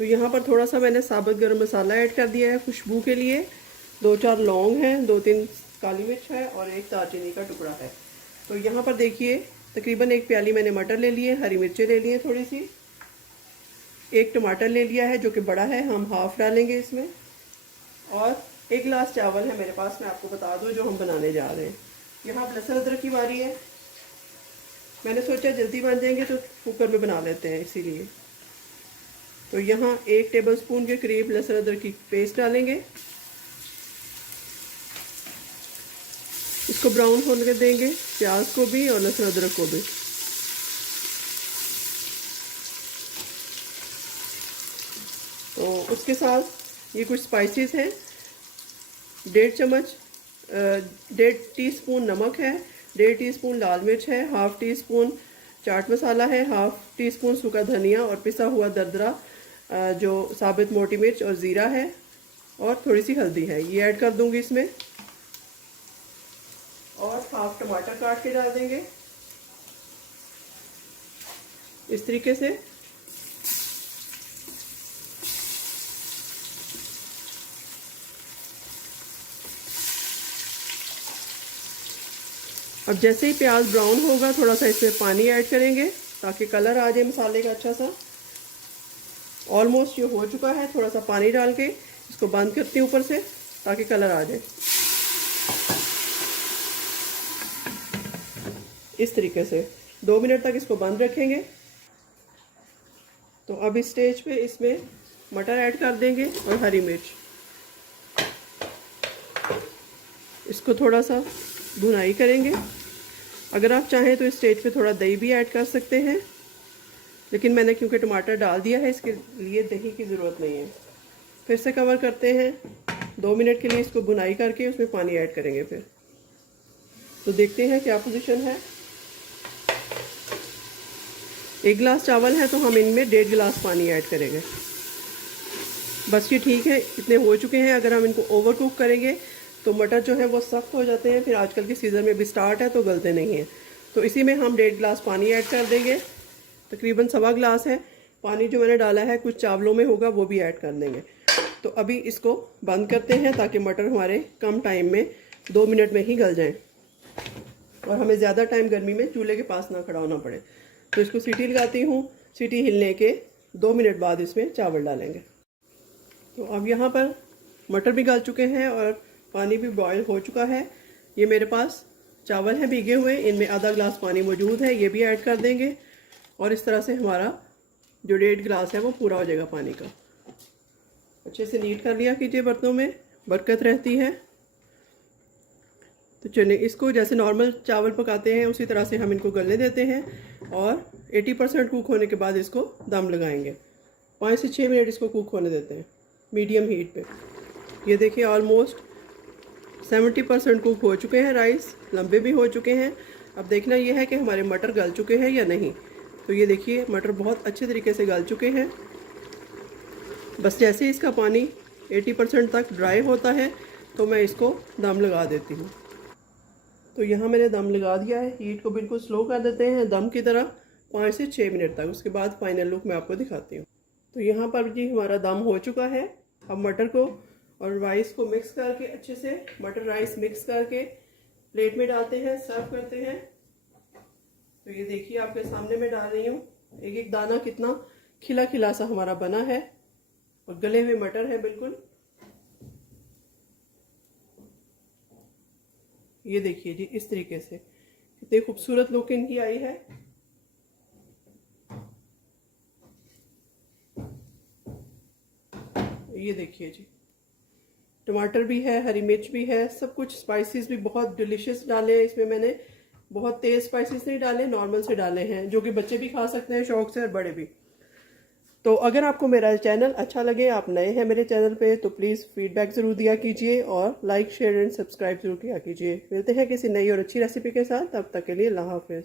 तो यहाँ पर थोड़ा सा मैंने साबुत गरम मसाला ऐड कर दिया है खुशबू के लिए। 2-4 लौंग हैं, 2-3 काली मिर्च है और 1 दालचीनी का टुकड़ा है। तो यहाँ पर देखिए तकरीबन 1 प्याली मैंने मटर ले लिए, हरी मिर्चें ले लिए थोड़ी सी, 1 टमाटर ले लिया है जो कि बड़ा है, हम हाफ डालेंगे इसमें, और 1 गिलास चावल है मेरे पास, मैं आपको बता दूं जो हम बनाने जा रहे हैं। यहाँ लहसुन अदरक की बारी है। मैंने सोचा जल्दी बन जाएंगे तो कुकर में बना लेते हैं इसीलिए। तो यहाँ 1 टेबलस्पून के करीब लहसुन अदरक की पेस्ट डालेंगे, इसको ब्राउन होने देंगे, प्याज को भी और लहसुन अदरक को भी। तो उसके साथ ये कुछ स्पाइसेस हैं, 1.5 टीस्पून नमक है, 1.5 टीस्पून लाल मिर्च है, half tea spoon chaat masala है, हाफ टी स्पून सूखा धनिया और पिसा हुआ दरदरा जो साबित मोटी मिर्च और ज़ीरा है, और थोड़ी सी हल्दी है, ये ऐड कर दूंगी इसमें। और हाफ टमाटर काट के डाल देंगे इस तरीके से। अब जैसे ही प्याज ब्राउन होगा थोड़ा सा इसमें पानी ऐड करेंगे ताकि कलर आ जाए मसाले का अच्छा सा। ऑलमोस्ट ये हो चुका है, थोड़ा सा पानी डाल के इसको बंद करती हूँ ऊपर से ताकि कलर आ जाए इस तरीके से। 2 मिनट तक इसको बंद रखेंगे। तो अब इस स्टेज पे इसमें मटर ऐड कर देंगे और हरी मिर्च, इसको थोड़ा सा भुनाई करेंगे। अगर आप चाहें तो इस स्टेज पे थोड़ा दही भी ऐड कर सकते हैं, लेकिन मैंने क्योंकि टमाटर डाल दिया है इसके लिए दही की ज़रूरत नहीं है। फिर से कवर करते हैं, 2 मिनट के लिए इसको भुनाई करके उसमें पानी ऐड करेंगे फिर। तो देखते हैं क्या पोजीशन है। 1 गिलास चावल है तो हम इनमें 1.5 गिलास पानी ऐड करेंगे, बस ये ठीक है, इतने हो चुके हैं। अगर हम इनको ओवर कुक करेंगे तो मटर जो है वो सख्त हो जाते हैं, फिर आजकल के सीज़न में भी स्टार्ट है तो गलते नहीं हैं। तो इसी में हम 1.5 गिलास पानी ऐड कर देंगे, तकरीबन 1.25 गिलास है पानी जो मैंने डाला है, कुछ चावलों में होगा वो भी ऐड कर देंगे। तो अभी इसको बंद करते हैं ताकि मटर हमारे कम टाइम में 2 मिनट में ही गल जाएं और हमें ज़्यादा टाइम गर्मी में चूल्हे के पास ना खड़ा होना पड़े। तो इसको सीटी लगाती हूँ, सीटी हिलने के 2 मिनट बाद इसमें चावल डालेंगे। तो अब यहाँ पर मटर भी गल चुके हैं और पानी भी बॉयल हो चुका है। ये मेरे पास चावल हैं भीगे हुए, इनमें आधा गिलास पानी मौजूद है, ये भी ऐड कर देंगे और इस तरह से हमारा जो 1.5 गिलास है वो पूरा हो जाएगा पानी का। अच्छे से नीट कर लिया कीजिए, बर्तनों में बरकत रहती है। तो चलिए इसको जैसे नॉर्मल चावल पकाते हैं उसी तरह से हम इनको गलने देते हैं और 80% कुक होने के बाद इसको दम लगाएंगे। 5 से 6 मिनट इसको कुक होने देते हैं मीडियम हीट पे। ये देखिए ऑलमोस्ट 70% कुक हो चुके हैं, राइस लंबे भी हो चुके हैं। अब देखना ये है कि हमारे मटर गल चुके हैं या नहीं। तो ये देखिए मटर बहुत अच्छे तरीके से गल चुके हैं। बस जैसे इसका पानी 80% तक ड्राई होता है तो मैं इसको दम लगा देती हूँ। तो यहाँ मैंने दम लगा दिया है, हीट को बिल्कुल स्लो कर देते हैं दम की तरह 5 से 6 मिनट तक। उसके बाद फाइनल लुक मैं आपको दिखाती हूँ। तो यहाँ पर जी हमारा दम हो चुका है। अब मटर को और राइस को मिक्स करके अच्छे से मटर राइस मिक्स करके प्लेट में डालते हैं, सर्व करते हैं। तो ये देखिए आपके सामने मैं डाल रही हूँ, एक एक दाना कितना खिला खिला सा हमारा बना है और गले हुए मटर है बिल्कुल। ये देखिए जी इस तरीके से कितनी खूबसूरत लुक इनकी आई है। ये देखिए जी टमाटर भी है, हरी मिर्च भी है, सब कुछ स्पाइसेस भी बहुत डिलीशियस डाले हैं इसमें। मैंने बहुत तेज स्पाइसेस नहीं डाले, नॉर्मल से डाले हैं जो कि बच्चे भी खा सकते हैं शौक से और बड़े भी। तो अगर आपको मेरा चैनल अच्छा लगे, आप नए हैं मेरे चैनल पे, तो प्लीज़ फीडबैक ज़रूर दिया कीजिए और लाइक शेयर एंड सब्सक्राइब जरूर किया कीजिए। मिलते हैं किसी नई और अच्छी रेसिपी के साथ, तब तक के लिए अल्लाह हाफिज़।